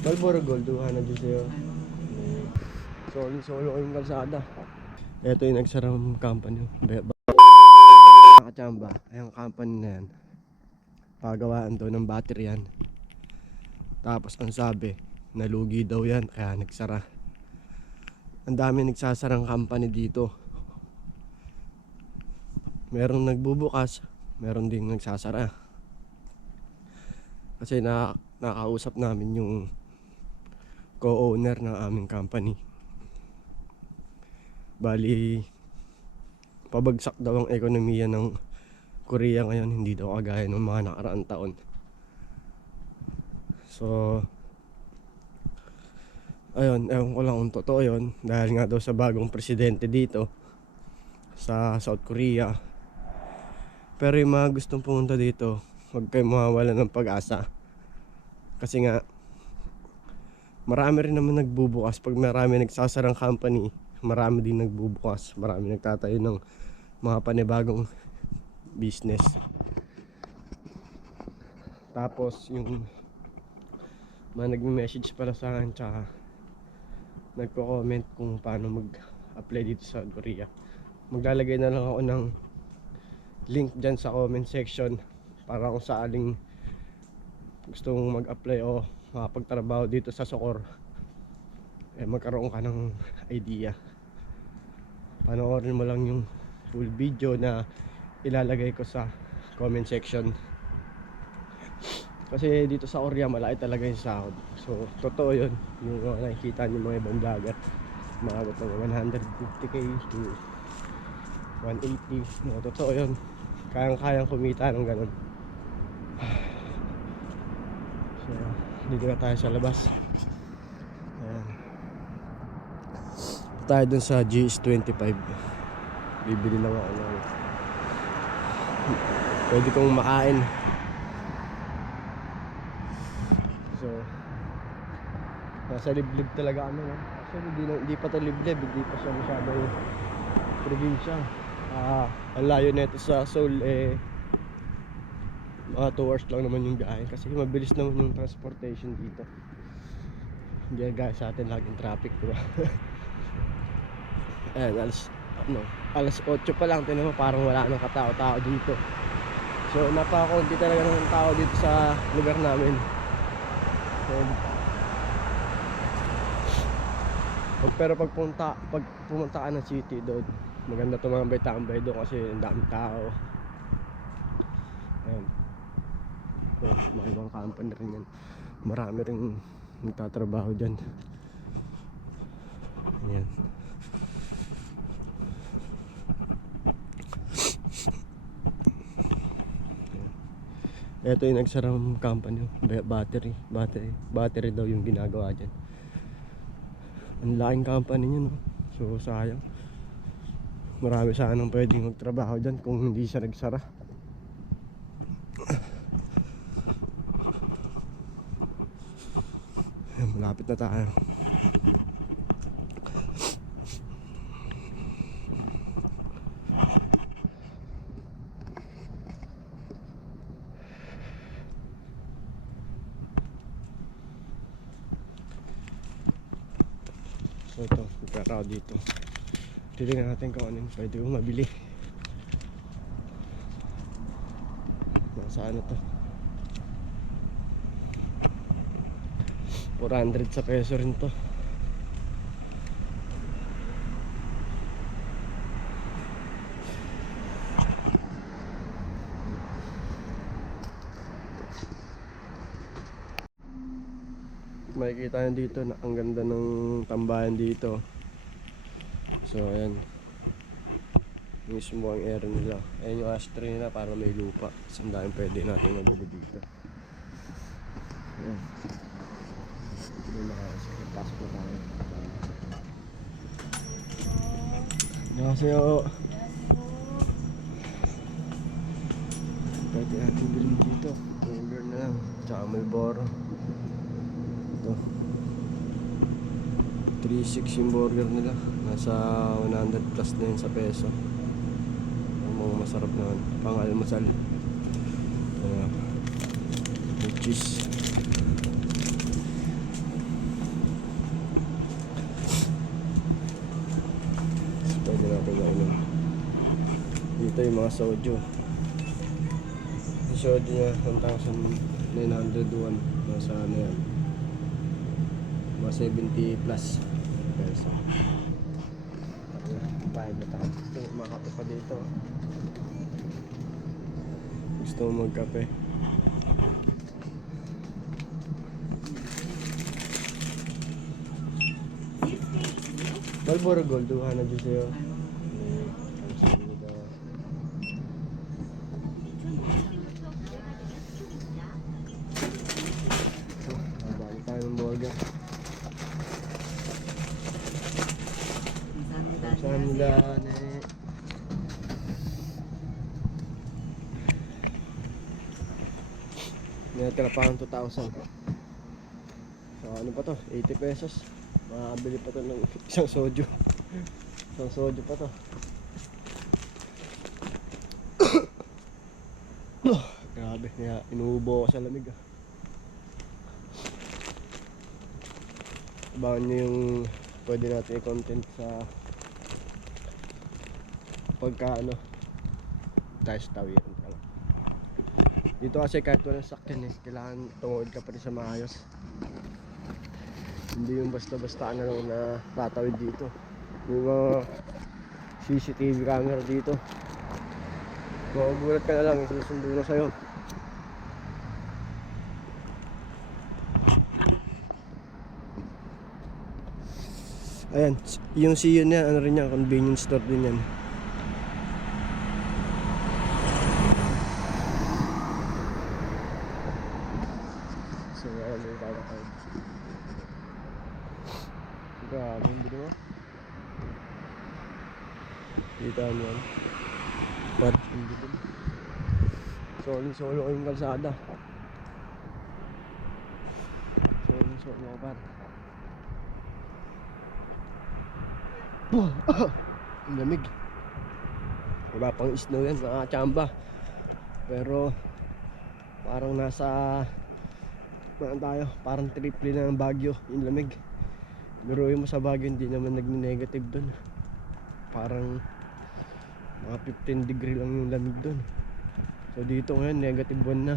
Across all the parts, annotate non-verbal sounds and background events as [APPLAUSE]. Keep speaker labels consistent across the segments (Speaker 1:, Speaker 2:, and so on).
Speaker 1: Malboro Gold, 200 din sa'yo. Solo, solo kayong kalsada. Ito yung nagsarang company. Ba- ba- Nakachamba, yung company na yan. Pagawaan daw ng battery yan. Tapos ang sabi, nalugi daw yan, kaya nagsara. Ang dami nagsasarang company dito. Merong nagbubukas, meron ding nagsasara. Kasi na nakausap namin yung co-owner ng aming company. Bali, pabagsak daw ang ekonomiya ng Korea ngayon, hindi daw kagaya ng mga nakaraang taon. So, ayun, ewan ko lang kung totoo yun. Dahil nga daw sa bagong presidente dito, sa South Korea. Pero yung mga gustong pumunta dito, huwag kayong mawawala ng pag-asa. Kasi nga, marami rin naman nagbubukas. Pag marami nagsasarang company, marami din nagbubukas. Marami nagtatayo ng mga panibagong business. Tapos yung mga nagme-message pala sa akin tsaka nagko-comment kung paano mag-apply dito sa Korea. Maglalagay na lang ako ng link dyan sa comment section para kung saaling gusto mag-apply o makapagtrabaho dito sa Sokor eh magkaroon ka ng idea. Panoorin mo lang yung full video na ilalagay ko sa comment section. Kasi dito sa Korea malaki talaga yung sahod. So totoo yun. Yung mga nakikita niyo mga ibang vlogger maabot ng 150k to 180 no, totoo yun. Kayang kayang kumita ng ganun so dito na tayo sa labas. Ayan. Tayo dun sa GS25 bibili lang ako ng pwede kong makain. So nasa liblib talaga kami no? actually di, na- di pa to liblib. Hindi pa siya masyado probinsya. Ah ang layo nito sa Seoul eh mga 2 hours lang naman yung biyahe kasi mabilis naman yung transportation dito hindi gaya sa atin laging traffic diba [LAUGHS] Ayan, alas, ano, alas 8 pa lang, tinan mo parang wala nang katao-tao dito. So, napakakunti talaga ng tao dito sa lugar namin. So, pero pag punta, pag pumunta ka ng city doon, maganda tumambay-tambay doon kasi ang daming tao. Ayan. So, mga ibang company rin yan. Marami rin nagtatrabaho dyan. Ayan. Ito yung nagsarang company, ba- battery, battery, battery daw yung ginagawa dyan. Ang laking company niya, no? So, sayang. Marami sanang pwedeng magtrabaho dyan kung hindi siya nagsara. Ayan, malapit na tayo. So ito, magkakao dito. Titignan natin kung ano yung pwede kong mabili. Nasa ano to? 400 sa peso rin to. makikita nyo dito na ang ganda ng tambayan dito. So ayan. Mismo ang area nila. Ayan yung ashtray nila para may lupa. So ang daming pwede natin mabili dito. Ayan nakakasakit pasok na tayo. Annyeonghaseyo pwede natin bilhin dito. Burger na lang. Tsaka Malboro. Ito. 3.6 yung burger nila. Nasa 100 plus na yun sa peso. Ang mga masarap naman. Pang almasal cheese natin mainom. Mga soju. Yung soju niya, 1,901. Nasa ano yan. Mga 70 plus. Peso. Bayad na tayo. Gusto mo makape pa dito. Gusto mo magkape. Malboro Gold, duha na dyan sa'yo. Balik tayo ng burger. May natira pa akong 2,000. So ano pa to? 80 pesos. Makabili pa to ng [LAUGHS] isang soju. Isang soju pa to. [COUGHS] Grabe, kaya inuubo ako sa lamig ah. Abangan nyo yung pwede natin i-content sa pagka ano tayo sa tawiran ka. Dito kasi kahit walang sakyan eh, kailangan tungod ka pa rin sa maayos. Hindi yung basta-basta na lang na tatawid dito. Yung mga CCTV camera dito. Magugulat ka na lang, isusundo na sa'yo. Ayan, yung CEO niya, ano rin yan, convenience store din yan. So, ayan yung kakakain. Grabe, hindi naman. Kita niyo yan. But, hindi din. Solo, kayong kalsada. Solo, solo par. [LAUGHS] Ang lamig. Iba pang snow yan, mga chamba. Pero, parang nasa Saan tayo? Parang triple na ng Baguio, yung lamig. Biruin mo sa Baguio, hindi naman nag-negative doon. Parang mga 15 degree lang yung lamig doon. So dito ngayon, negative 1 na.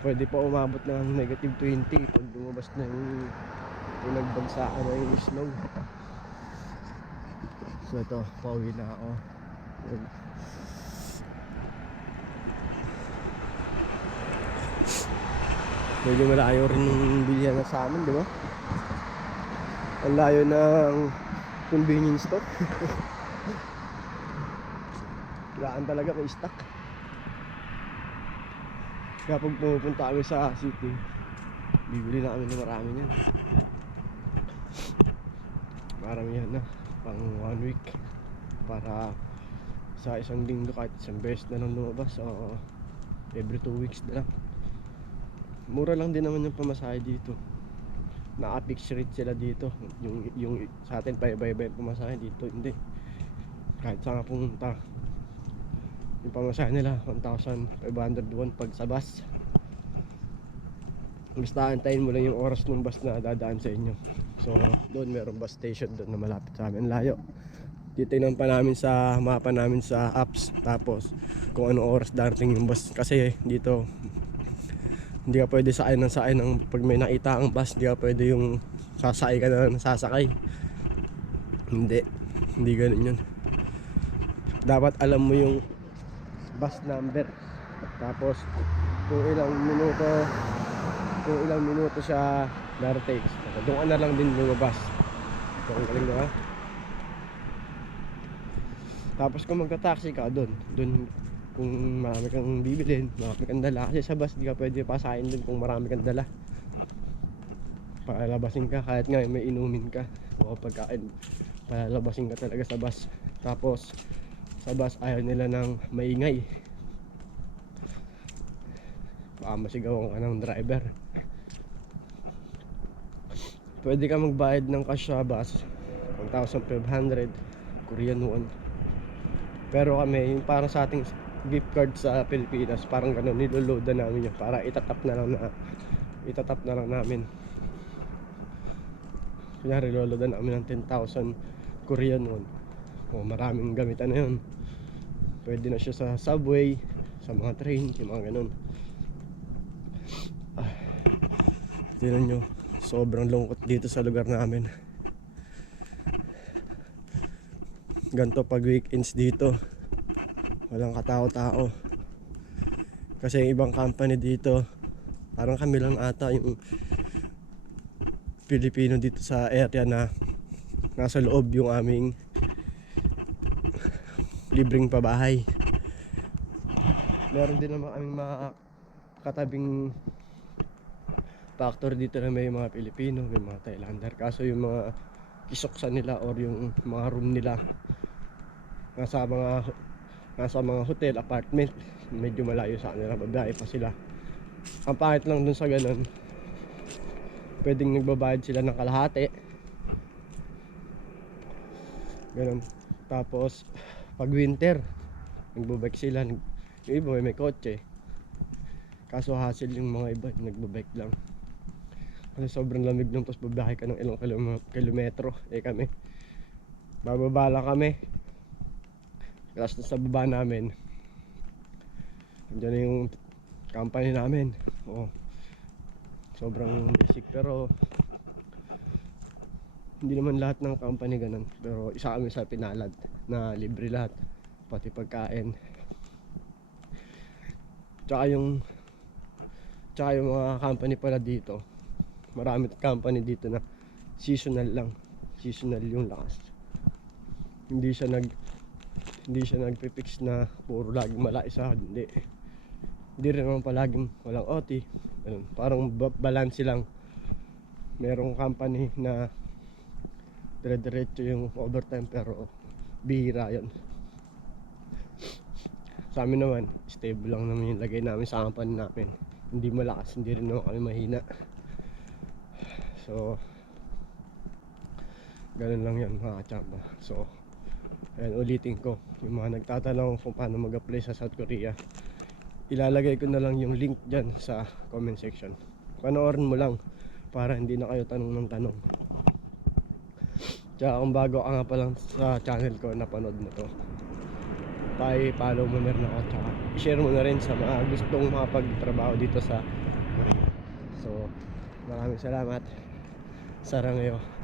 Speaker 1: Pwede pa umabot ng negative 20 pag lumabas na yung, yung nagbagsaan na yung snow. So ito, pauwi na ako. Medyo malayo rin yung bilihan na sa amin, di ba? Ang layo ng convenience store. [LAUGHS] Kailangan talaga may stock. Kaya pag pupunta kami sa city, bibili na kami ng marami niyan. Parang yan na, pang one week. Para sa isang linggo kahit isang beses na lang lumabas o every two weeks na lang. Mura lang din naman yung pamasahe dito. Naka-fixed rate sila dito. Yung, yung sa atin pa iba-iba yung pamasahe dito. Hindi. Kahit saan ka pumunta. Yung pamasahe nila 1,500 won pag sa bus. Basta antayin mo lang yung oras ng bus na dadaan sa inyo. So doon meron bus station doon na malapit sa amin. Layo. Titignan pa namin sa mapa namin sa apps. Tapos kung anong oras darating yung bus. Kasi dito hindi ka pwede sakay ng sakay ng pag may nakita ang bus, hindi ka pwede yung sasakay ka na sasakay. Hindi. Hindi ganun yun. Dapat alam mo yung bus number. Tapos kung ilang minuto kung ilang minuto siya darating. Doon na lang din lumabas. So, ang galing na Tapos kung magka-taxi ka doon, doon kung marami kang bibilin, marami kang dala kasi sa bus di ka pwede pasahin din kung marami kang dala palalabasin ka kahit nga may inumin ka o pagkain palalabasin ka talaga sa bus tapos sa bus ayaw nila ng maingay. Baka masigawan ka ng driver. Pwede ka magbayad ng cash sa bus. 1,500 Korean won. Pero kami yung parang sa ating gift card sa Pilipinas parang ganun niloload na namin yun para itatap na lang na itatap na lang namin. Kunyari loload na namin ng 10,000 Korean won O maraming gamitan na yun. Pwede na siya sa subway, sa mga train, yung mga ganun. Ah, tingnan nyo, sobrang lungkot dito sa lugar namin. Ganto pag weekends dito, walang katao-tao. Kasi yung ibang company dito, parang kami lang ata yung Pilipino dito sa area na nasa loob yung aming libreng pabahay. Meron din naman kaming mga katabing factor dito na may mga Pilipino, may mga Thailander. Kaso yung mga kisoksan nila or yung mga room nila nasa mga nasa mga hotel, apartment, medyo malayo sa kanila, babae pa sila. Ang pangit lang dun sa ganun, pwedeng nagbabayad sila ng kalahati. Ganun. Tapos, pag winter, nagbabike sila. Yung iba may, kotse. Kaso hassle yung mga iba, nagbabike lang. Kasi sobrang lamig nung tapos babiyahe ka ng ilang kilom- kilometro. Eh kami, bababa lang kami. Tapos sa baba namin, Diyan na yung company namin. Oo. Sobrang basic pero hindi naman lahat ng company ganun. Pero isa kami sa pinalad na libre lahat. Pati pagkain. Tsaka yung tsaka yung mga company pala dito. Marami company dito na seasonal lang. Seasonal yung lakas. Hindi siya nag hindi siya nagpe-fix na puro laging malaki sa hindi hindi rin naman palaging walang OT Ganun. parang ba- balance lang merong company na dire-diretso yung overtime pero bihira yun sa amin naman stable lang naman yung lagay namin sa company namin hindi malakas hindi rin naman kami mahina so ganun lang yan mga chamba so Ayan, ulitin ko. Yung mga nagtatanong kung paano mag-apply sa South Korea. Ilalagay ko na lang yung link dyan sa comment section. Panoorin mo lang para hindi na kayo tanong ng tanong. Tsaka kung bago ka nga pa lang sa channel ko, napanood mo to. Pa-follow mo na rin ako. Tsaka i-share mo na rin sa mga gustong makapagtrabaho dito sa Korea. So, maraming salamat. Sarang ngayon.